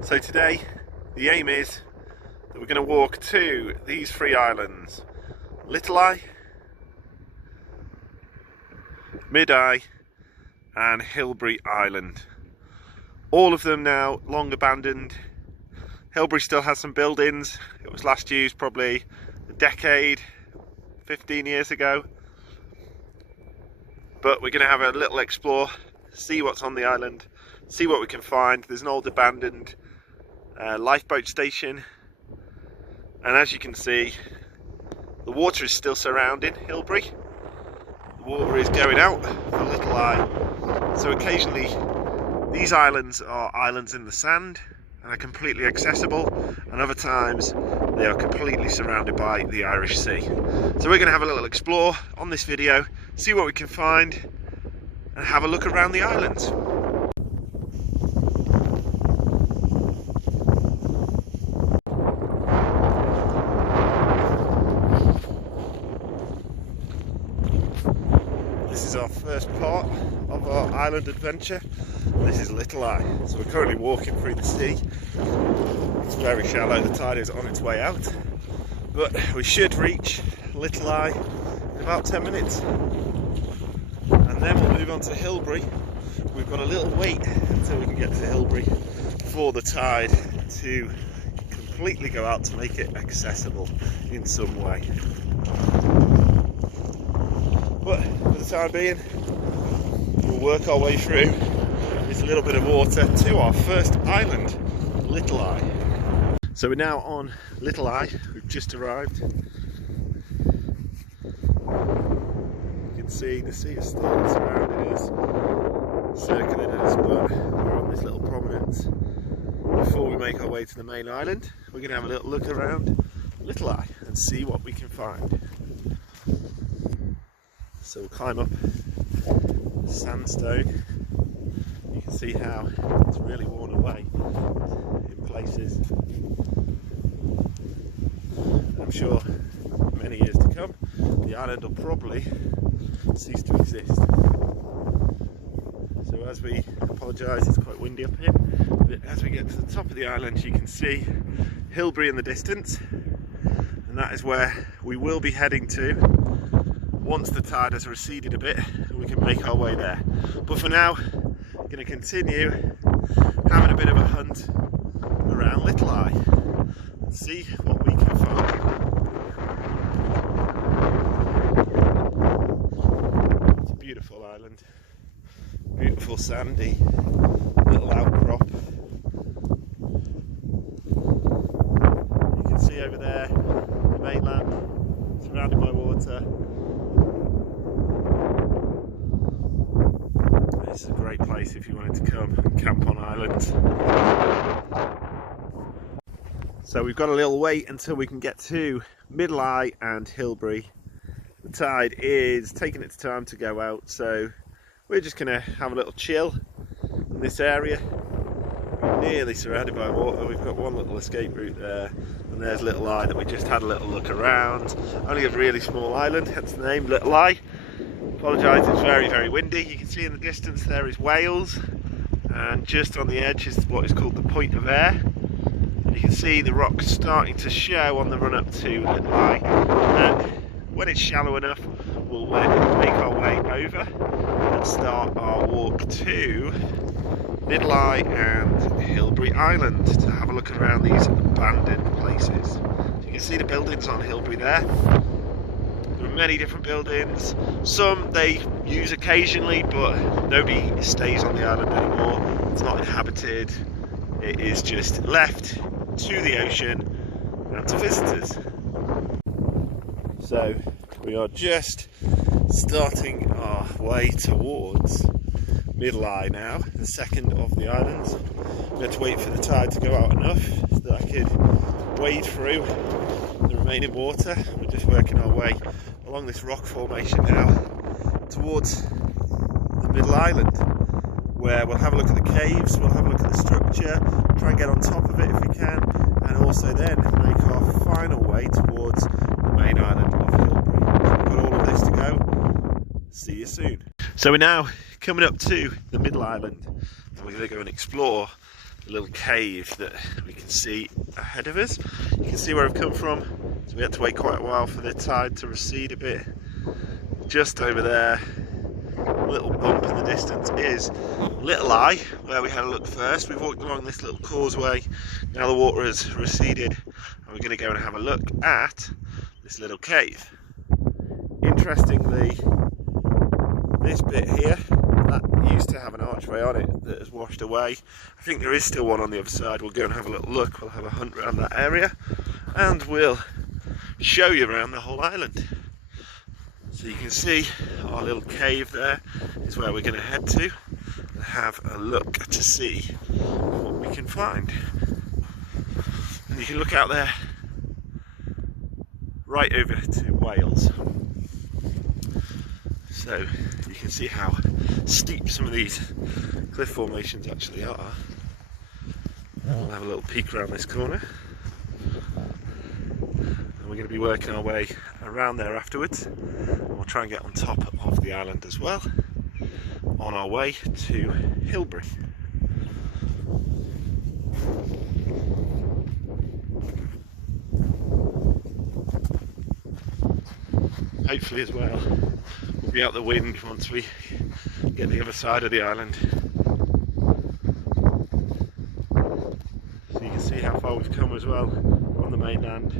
So today the aim is that we're going to walk to these three islands: Little Eye, Mid Eye and Hilbre Island. All of them now long abandoned. Hilbre still has some buildings. It was last used probably a decade, 15 years ago. But we're going to have a little explore, see what's on the island, see what we can find. There's an old abandoned lifeboat station, and as you can see, the water is still surrounding Hilbre. The water is going out for Little Eye. So occasionally these islands are islands in the sand and are completely accessible, and other times they are completely surrounded by the Irish Sea. So we're going to have a little explore on this video, see what we can find and have a look around the islands. This is our first part of our island adventure. This is Little Eye. So we're currently walking through the sea. It's very shallow, the tide is on its way out. But we should reach Little Eye in about 10 minutes. And then we'll move on to Hilbre. We've got a little wait until we can get to Hilbre for the tide to completely go out to make it accessible in some way. But for the time being, we'll work our way through this little bit of water to our first island, Little Eye. So we're now on Little Eye. We've just arrived. You can see the sea is still surrounding us, circling us, but we're on this little prominence. Before we make our way to the main island, we're going to have a little look around Little Eye and see what we can find. So we'll climb up the sandstone. You can see how it's really worn away in places. I'm sure in many years to come the island will probably cease to exist. So as we apologise, it's quite windy up here, but as we get to the top of the island you can see Hilbre in the distance, and that is where we will be heading to once the tide has receded a bit and we can make our way there. But for now, we're going to continue having a bit of a hunt around Little Eye and see what we can find. It's a beautiful island, beautiful sandy little outcrop. You can see over there the mainland surrounded by water. This is a great place if you wanted to come and camp on islands. So we've got a little wait until we can get to Middle Eye and Hilbre. The tide is taking its time to go out, so we're just going to have a little chill in this area. We're nearly surrounded by water. We've got one little escape route there, and there's Little Eye that we just had a little look around. Only a really small island, hence the name Little Eye. Apologise, it's very, very windy. You can see in the distance there is Wales, and just on the edge is what is called the Point of Ayr. And you can see the rocks starting to show on the run up to Little Eye. And when it's shallow enough, we'll make our way over and start our walk to Little Eye and Hilbre Island to have a look around these abandoned places. So you can see the buildings on Hilbre there. There are many different buildings. Some they use occasionally, but nobody stays on the island anymore. It's not inhabited. It is just left to the ocean and to visitors. So we are just starting our way towards Middle Eye now, the second of the islands. We had to wait for the tide to go out enough so that I could wade through the remaining water. We're just working our way along this rock formation now towards the Middle Island, where we'll have a look at the caves, we'll have a look at the structure, try and get on top of it if we can, and also then make our final way towards the main island of Hilbre. So we've got all of this to go. See you soon. So we're now coming up to the Middle Island, and we're going to go and explore a little cave that we can see ahead of us. You can see where I've come from, so we had to wait quite a while for the tide to recede a bit. Just over there, a little bump in the distance, is Little Eye, where we had a look first. We've walked along this little causeway, now the water has receded, and we're going to go and have a look at this little cave. Interestingly, this bit here, that used to have an archway on it that has washed away. I think there is still one on the other side. We'll go and have a little look, we'll have a hunt around that area, and we'll show you around the whole island. So you can see our little cave there is where we're going to head to and have a look to see what we can find. And you can look out there right over to Wales. So you can see how steep some of these cliff formations actually are. We'll have a little peek around this corner. And we're going to be working our way around there afterwards. And we'll try and get on top of the island as well, on our way to Hilbre. Hopefully as well, we'll be out the wind once we get the other side of the island. So you can see how far we've come as well from the mainland.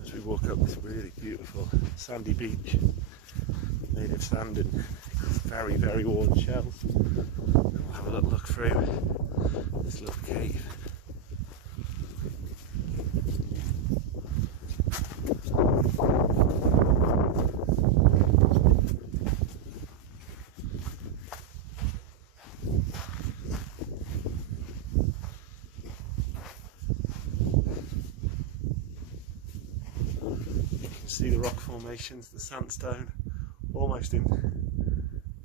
As we walk up this really beautiful sandy beach made of sand and very, very worn shells. We'll have a little look through this little cave. You can see the rock formations, the sandstone, almost in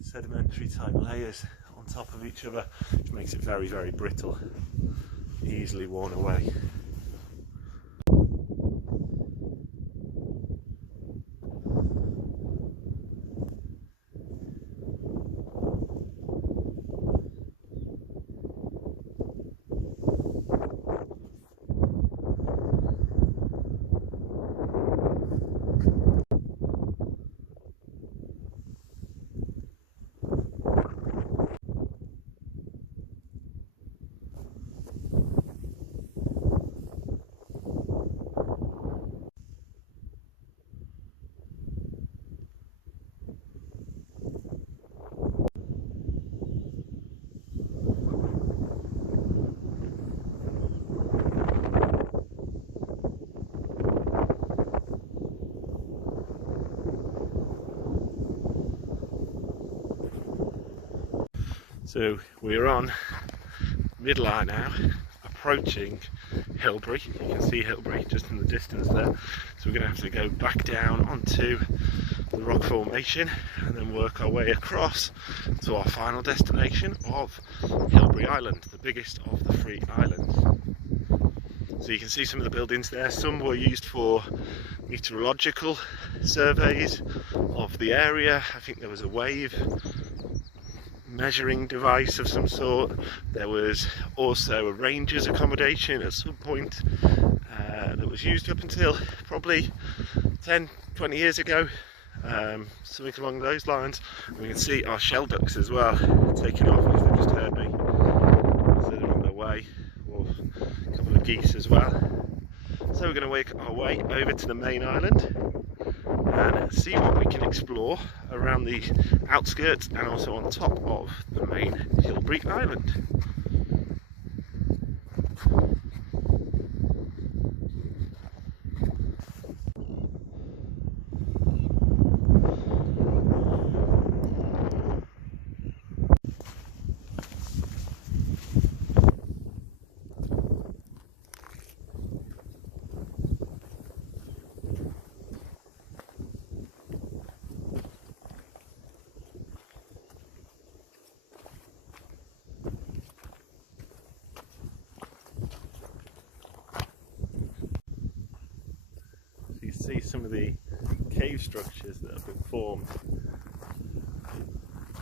sedimentary type layers on top of each other, which makes it very, very brittle, easily worn away. So we're on Middle Eye now, approaching Hilbre. You can see Hilbre just in the distance there. So we're going to have to go back down onto the rock formation and then work our way across to our final destination of Hilbre Island, the biggest of the 3 islands. So you can see some of the buildings there. Some were used for meteorological surveys of the area. I think there was a wave measuring device of some sort. There was also a ranger's accommodation at some point that was used up until probably 10-20 years ago, something along those lines. And we can see our shell ducks as well taking off, as they just heard me, so they're on their way, or a couple of geese as well. So we're going to make our way over to the main island and see what we can explore around the outskirts and also on top of the main Hilbre Island. See some of the cave structures that have formed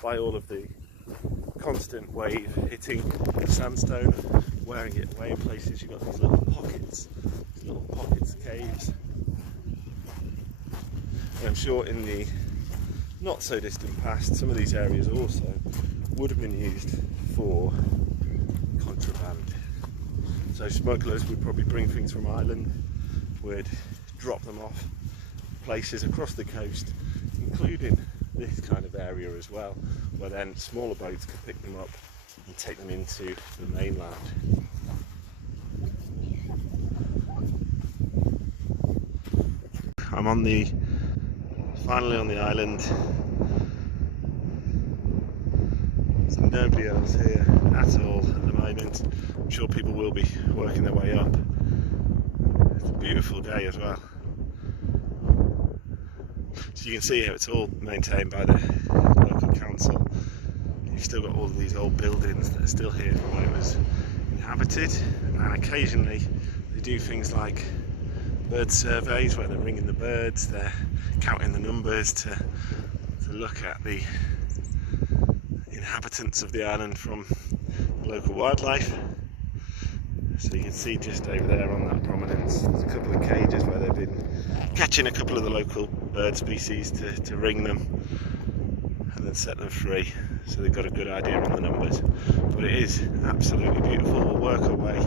by all of the constant wave hitting the sandstone, wearing it away in places. You've got these little pockets of caves. And I'm sure in the not so distant past, some of these areas also would have been used for contraband. So smugglers would probably bring things from Ireland, would drop them off places across the coast, including this kind of area as well, where then smaller boats could pick them up and take them into the mainland. I'm finally on the island. There's nobody else here at all at the moment. I'm sure people will be working their way up. It's a beautiful day as well. So you can see here it's all maintained by the local council. You've still got all of these old buildings that are still here from when it was inhabited, and occasionally they do things like bird surveys where they're ringing the birds, they're counting the numbers to look at the inhabitants of the island from local wildlife. So you can see just over there on that prominence there's a couple of cages where they've been catching a couple of the local bird species to ring them and then set them free, so they've got a good idea on the numbers. But it is absolutely beautiful. We'll work our way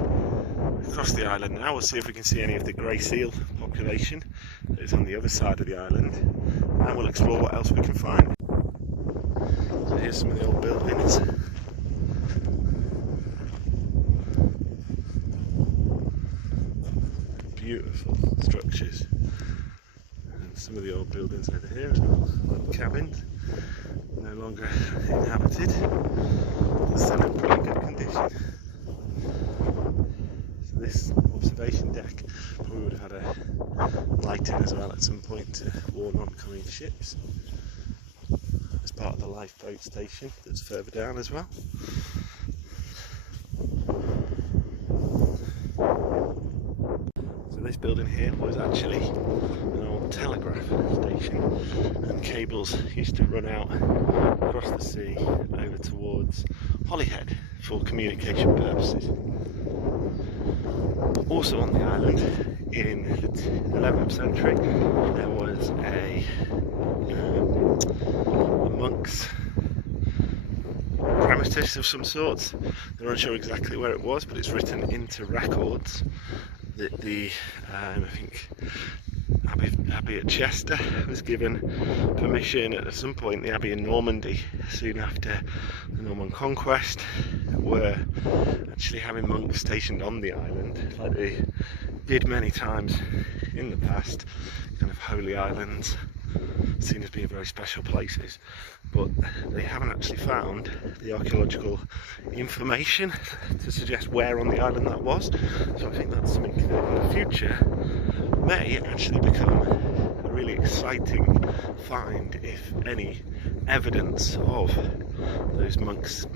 across the island now. We'll see if we can see any of the grey seal population that is on the other side of the island, and we'll explore what else we can find. So here's some of the old buildings. Beautiful structures, and some of the old buildings over here as well, like cabins, no longer inhabited, but still in pretty good condition. So this observation deck probably would have had a lighting as well at some point to warn oncoming ships, as part of the lifeboat station that's further down as well. This building here was actually an old telegraph station, and cables used to run out across the sea over towards Holyhead for communication purposes. Also on the island in the 11th century there was a monk's premises of some sorts. They're unsure exactly where it was, but it's written into records that I think Abbey at Chester was given permission at some point. The Abbey in Normandy, soon after the Norman conquest, were actually having monks stationed on the island, like they did many times in the past. Kind of holy islands, seen as being very special places, but they haven't actually found the archaeological information to suggest where on the island that was. So I think that's something that in the future may actually become a really exciting find, if any evidence of those monks'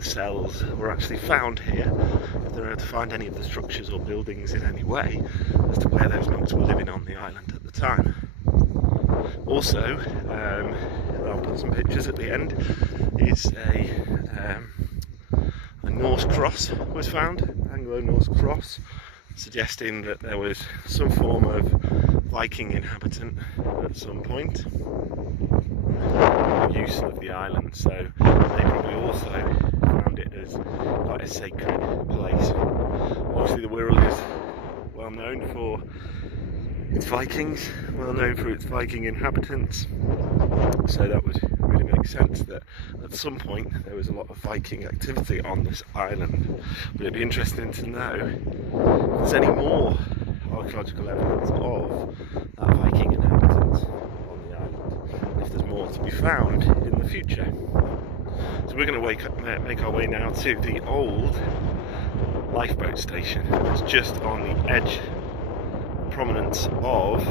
cells were actually found here. If they're able to find any of the structures or buildings in any way as to where those monks were living on the island at the time. Also, I'll put some pictures at the end, is a Norse cross was found, Anglo-Norse cross, suggesting that there was some form of Viking inhabitant at some point, use of the island, so they probably also found it as quite a sacred place. Obviously the Wirral is well known for its Vikings, well known for its Viking inhabitants, so that would really make sense that at some point there was a lot of Viking activity on this island. But it'd be interesting to know if there's any more archaeological evidence of that Viking inhabitants on the island, and if there's more to be found in the future. So we're going to make our way now to the old lifeboat station. It's just on the edge prominence of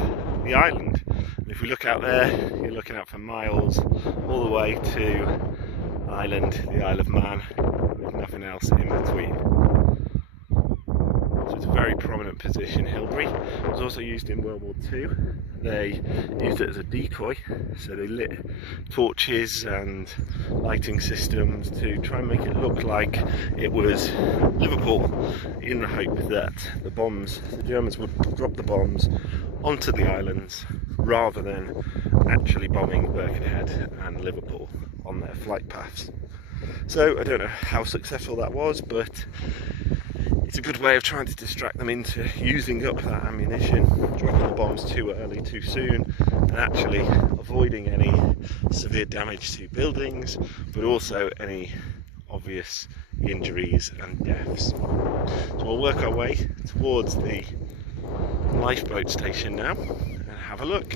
the island, and if we look out there, you're looking out for miles all the way to Ireland, the Isle of Man, with nothing else in between. So it's a very prominent position. Hilbre was also used in World War II they used it as a decoy, so they lit torches and lighting systems to try and make it look like it was Liverpool, in the hope that the Germans would drop the bombs onto the islands rather than actually bombing Birkenhead and Liverpool on their flight paths. So I don't know how successful that was, but it's a good way of trying to distract them into using up that ammunition, dropping the bombs too early, too soon, and actually avoiding any severe damage to buildings, but also any obvious injuries and deaths. So we'll work our way towards the lifeboat station now and have a look.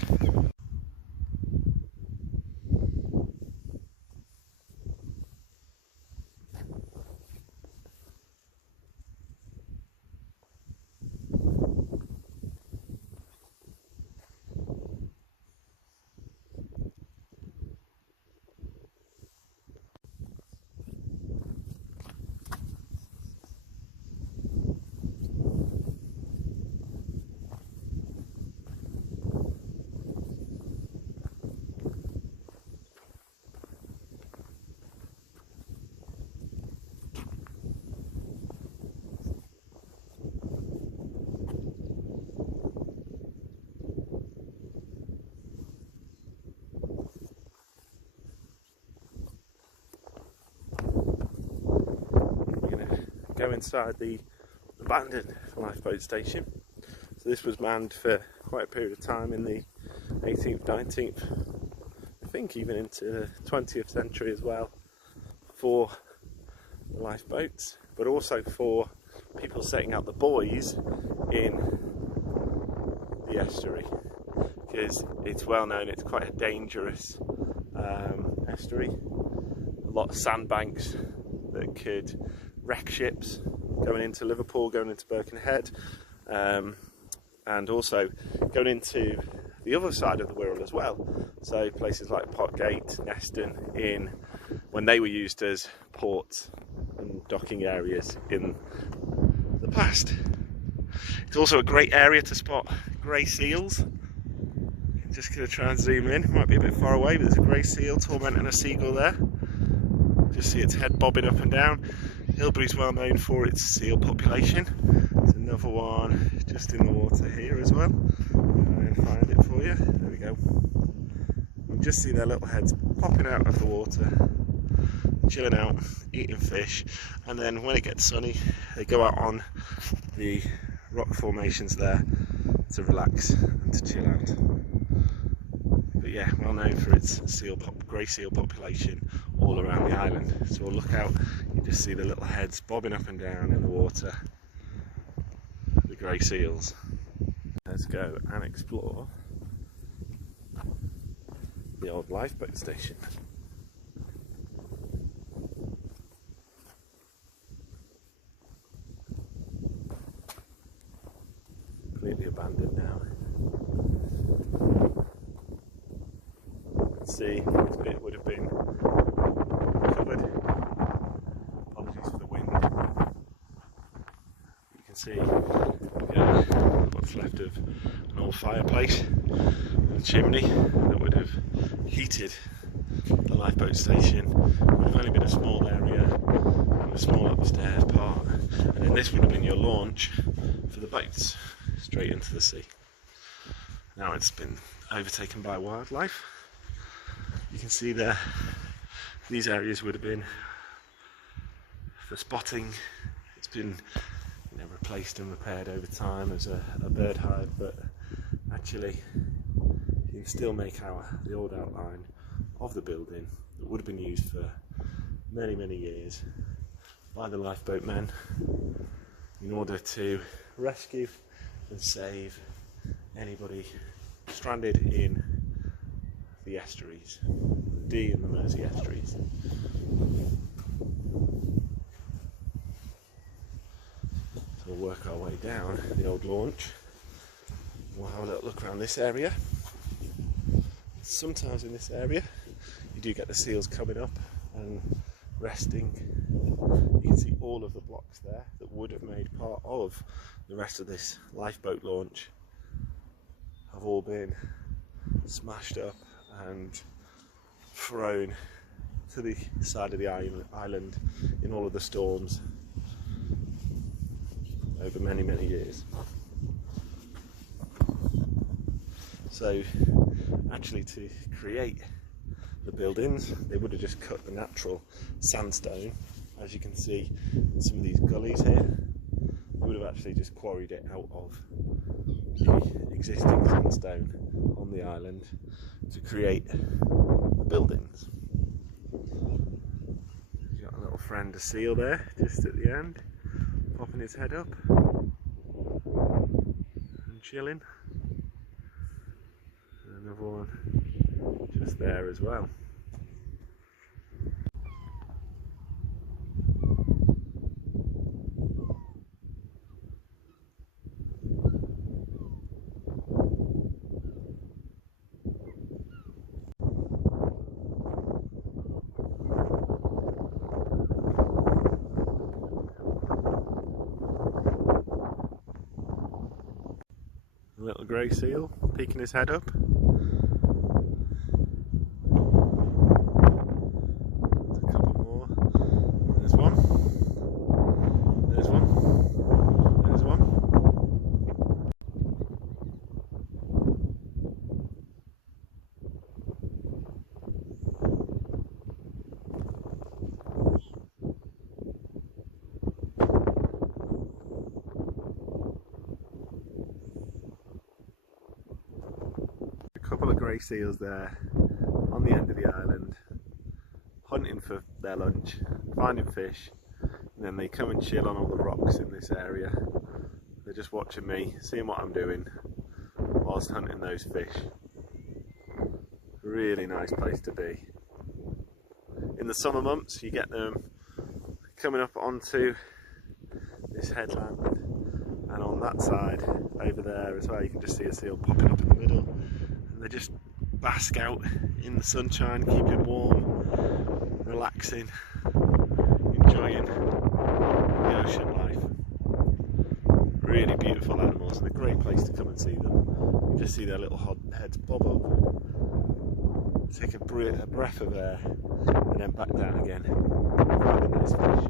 Go inside the abandoned lifeboat station. So this was manned for quite a period of time in the 18th, 19th, I think even into the 20th century as well, for the lifeboats, but also for people setting out the buoys in the estuary, because it's well known it's quite a dangerous estuary. A lot of sandbanks that could wreck ships going into Liverpool, going into Birkenhead, and also going into the other side of the Wirral as well. So places like Potgate, Neston, Inn, when they were used as ports and docking areas in the past. It's also a great area to spot grey seals. I'm just going to try and zoom in. It might be a bit far away, but there's a grey seal tormenting a seagull there. Just see its head bobbing up and down. Hilbury's well known for its seal population. There's another one just in the water here as well. I'll find it for you. There we go. You can just see their little heads popping out of the water, chilling out, eating fish, and then when it gets sunny, they go out on the rock formations there to relax and to chill out. But yeah, well known for its grey seal population all around the island. So we'll look out, you just see the little heads bobbing up and down in the water, the grey seals. Let's go and explore the old lifeboat station. Completely abandoned now. Let's see, this bit would have been covered. Apologies for the wind. You can see what's left of an old fireplace and chimney that would have heated the lifeboat station. It would have only been a small area and a small upstairs part, and then this would have been your launch for the boats straight into the sea. Now it's been overtaken by wildlife. You can see there, these areas would have been for spotting. It's been replaced and repaired over time as a bird hive, but actually you can still make out the old outline of the building that would have been used for many years by the lifeboat men in order to rescue and save anybody stranded in the estuaries, the Dee and the Mersey estuaries. So we'll work our way down the old launch. We'll have a little look around this area. Sometimes in this area you do get the seals coming up and resting. You can see all of the blocks there that would have made part of the rest of this lifeboat launch have all been smashed up and thrown to the side of the island in all of the storms over many years. So actually, to create the buildings, they would have just cut the natural sandstone, as you can see in some of these gullies here. They would have actually just quarried it out of the existing sandstone on the island to create the buildings. You've got a little friend, a seal there, just at the end, popping his head up and chilling. Another one just there as well. A little grey seal peeking his head up. A couple of grey seals there on the end of the island, hunting for their lunch, finding fish, and then they come and chill on all the rocks in this area. They're just watching me, seeing what I'm doing whilst hunting those fish. Really nice place to be. In the summer months you get them coming up onto this headland, and on that side over there as well you can just see a seal popping up in the middle, and they just bask out in the sunshine, keep it warm, relaxing, enjoying the ocean life. Really beautiful animals and a great place to come and see them. You just see their little heads bob up, take a breath of air and then back down again, finding those fish.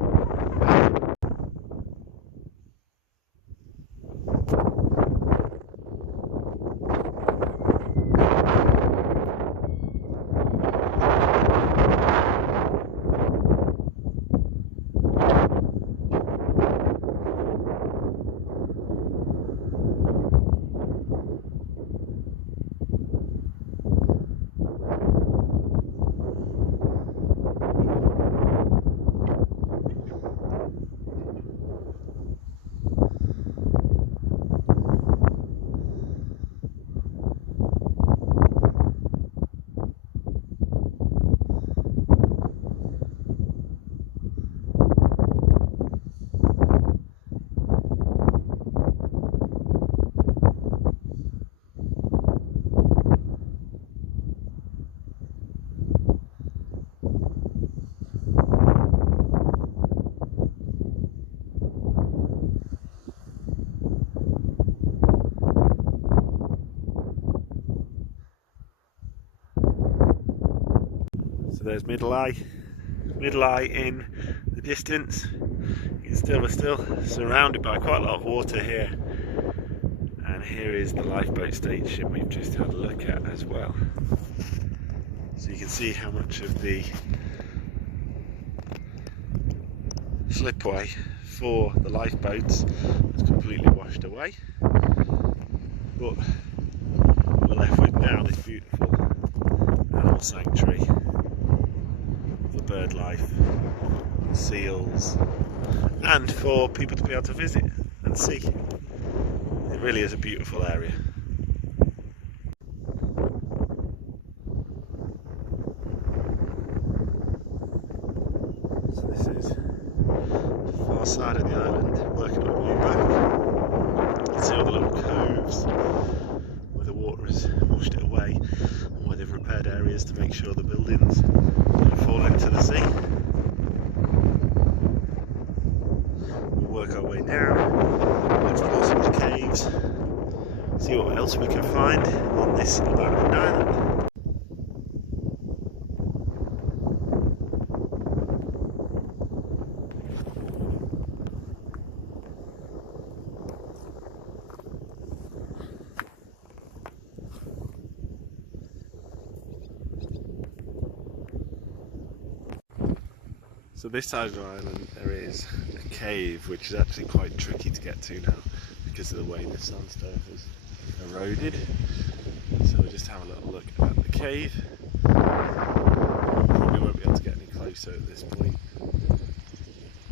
There's Middle Eye in the distance. We're still surrounded by quite a lot of water here, and here is the lifeboat station we've just had a look at as well. So you can see how much of the slipway for the lifeboats has completely washed away, but we're left with now this beautiful animal sanctuary, bird life, seals, and for people to be able to visit and see. It really is a beautiful area. So this is the far side of the island, working on the way back. You can see all the little coves where the water has washed it away, and where they've repaired areas to make sure the buildings don't fall into the sea. We'll work our way now, explore some of the caves, see what else we can find on this abandoned island. So this side of the island there is a cave which is actually quite tricky to get to now because of the way the sandstone has eroded. So we'll just have a little look at the cave. Probably won't be able to get any closer at this point.